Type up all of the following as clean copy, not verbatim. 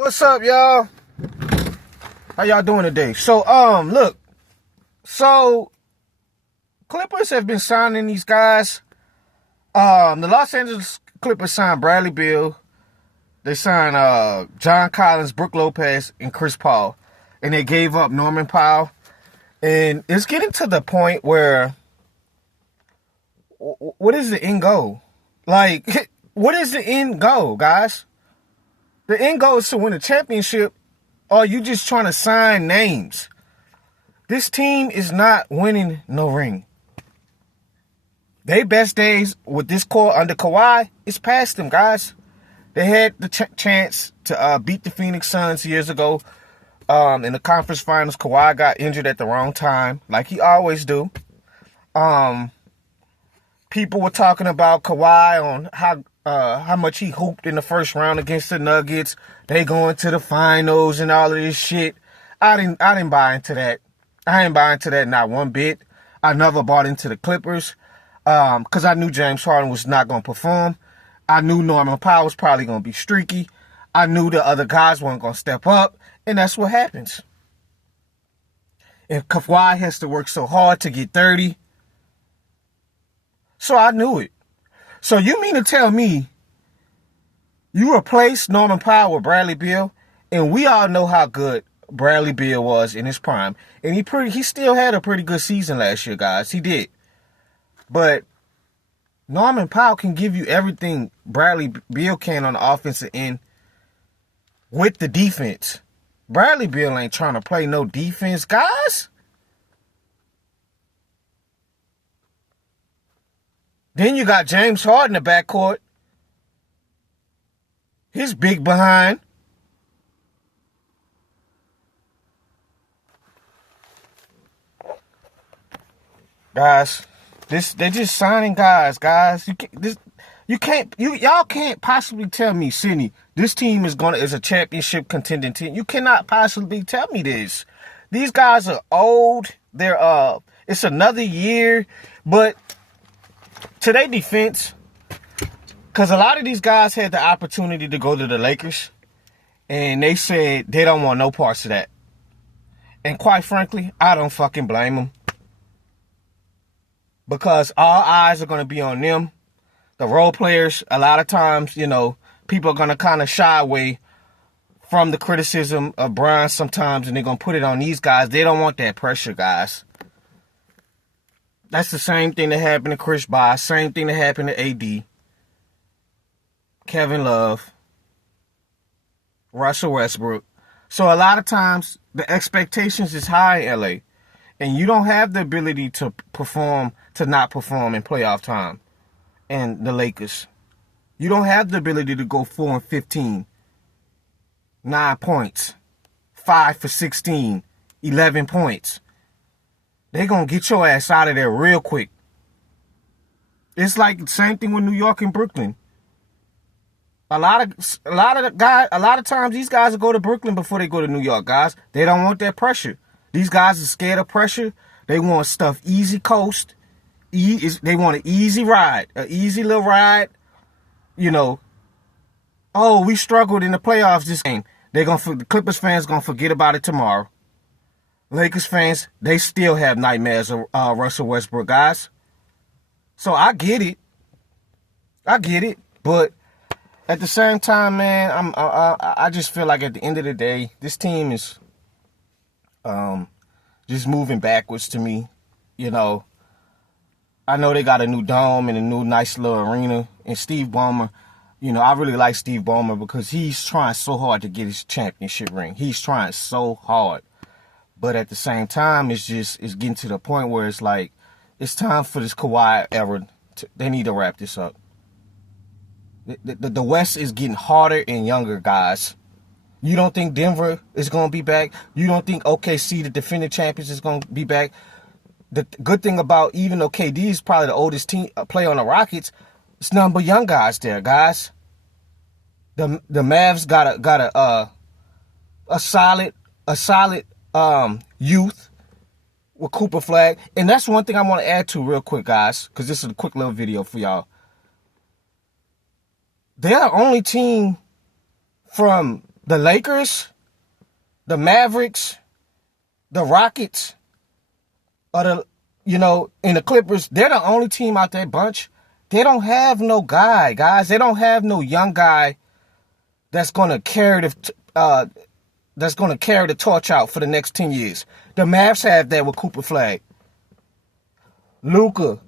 What's up, y'all? How y'all doing today? So, look. So, Clippers have been signing these guys. The Los Angeles Clippers signed Bradley Beal. They signed John Collins, Brook Lopez, and Chris Paul. And they gave up Norman Powell. And it's getting to the point where, what is the end goal? Like, what is the end goal, guys? The end goal is to win a championship, or are you just trying to sign names? This team is not winning no ring. Their best days with this core under Kawhi is past them, guys. They had the chance to beat the Phoenix Suns years ago in the conference finals. Kawhi got injured at the wrong time, like he always do. People were talking about Kawhi on how much he hooped in the first round against the Nuggets. They going to the finals and all of this shit. I didn't buy into that. I ain't buying into that not one bit. I never bought into the Clippers because I knew James Harden was not going to perform. I knew Norman Powell was probably going to be streaky. I knew the other guys weren't going to step up, and that's what happens. And Kawhi has to work so hard to get 30. So I knew it. So you mean to tell me you replaced Norman Powell with Bradley Beal, and we all know how good Bradley Beal was in his prime, and he still had a pretty good season last year, guys. He did. But Norman Powell can give you everything Bradley Beal can on the offensive end with the defense. Bradley Beal ain't trying to play no defense, guys. Then you got James Harden in the backcourt. He's big behind. Guys, they're just signing guys. Y'all can't possibly tell me, Sydney, this team is a championship contending team. You cannot possibly tell me this. These guys are old. It's another year, but to their defense, because a lot of these guys had the opportunity to go to the Lakers, and they said they don't want no parts of that. And quite frankly, I don't fucking blame them. Because all eyes are going to be on them. The role players, a lot of times, people are going to kind of shy away from the criticism of Brian sometimes, and they're going to put it on these guys. They don't want that pressure, guys. That's the same thing that happened to Chris Bosh, same thing that happened to AD, Kevin Love, Russell Westbrook. So a lot of times, the expectations is high in LA. And you don't have the ability to not perform in playoff time. And the Lakers. You don't have the ability to go 4-15. 9 points. 5 for 16. 11 points. They're going to get your ass out of there real quick. It's like the same thing with New York and Brooklyn. A lot of times these guys will go to Brooklyn before they go to New York, guys. They don't want that pressure. These guys are scared of pressure. They want stuff easy coast. They want an easy ride. An easy little ride. Oh, we struggled in the playoffs this game. The Clippers fans going to forget about it tomorrow. Lakers fans, they still have nightmares of Russell Westbrook, guys. So I get it. But at the same time, man, I just feel like at the end of the day, this team is just moving backwards to me. I know they got a new dome and a new nice little arena. And Steve Ballmer, I really like Steve Ballmer because he's trying so hard to get his championship ring. He's trying so hard. But at the same time, it's getting to the point where it's like, it's time for this Kawhi era. They need to wrap this up. The West is getting harder and younger, guys. You don't think Denver is going to be back? You don't think OKC, the defending champions, is going to be back? The good thing about, even though KD is probably the oldest team player on the Rockets, it's nothing but young guys there, guys. The Mavs got a solid youth with Cooper Flag. And that's one thing I want to add to real quick, guys, because this is a quick little video for y'all. They're the only team from The Lakers, the Mavericks, the Rockets, or and the Clippers, they're the only team out that bunch. They don't have no guy, guys. They don't have no young guy that's gonna carry the torch out for the next 10 years. The Mavs have that with Cooper Flag. Luka,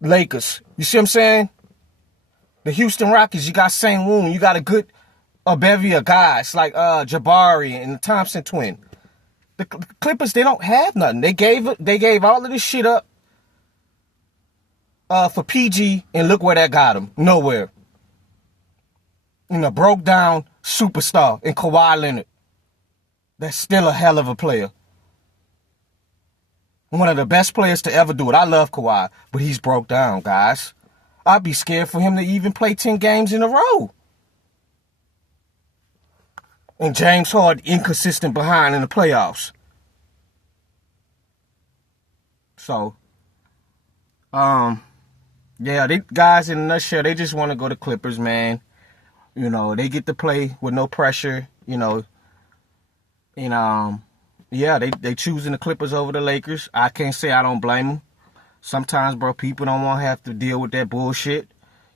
Lakers. You see what I'm saying? The Houston Rockets, you got Sengun. You got a bevy of guys like Jabari and the Thompson twin. The Clippers, they don't have nothing. They gave all of this shit up for PG, and look where that got them. Nowhere. Broke down superstar in Kawhi Leonard. That's still a hell of a player. One of the best players to ever do it. I love Kawhi, but he's broke down, guys. I'd be scared for him to even play 10 games in a row. And James Harden inconsistent behind in the playoffs. So, they guys in a nutshell, they just want to go to Clippers, man. They get to play with no pressure, and they choosing the Clippers over the Lakers. I can't say I don't blame them. Sometimes, bro, people don't want to have to deal with that bullshit.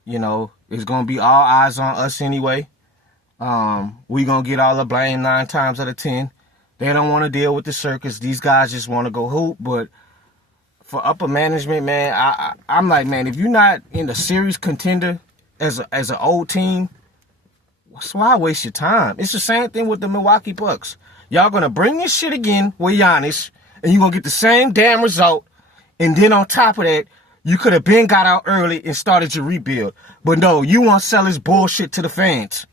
It's going to be all eyes on us anyway. We going to get all the blame 9 times out of 10. They don't want to deal with the circus. These guys just want to go hoop. But for upper management, man, I'm like, man, if you're not in a series contender as an old team, so why waste your time? It's the same thing with the Milwaukee Bucks. Y'all going to bring this shit again with Giannis, and you're going to get the same damn result. And then on top of that, you could have been got out early and started your rebuild. But no, you want to sell this bullshit to the fans.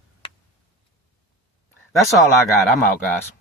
That's all I got. I'm out, guys.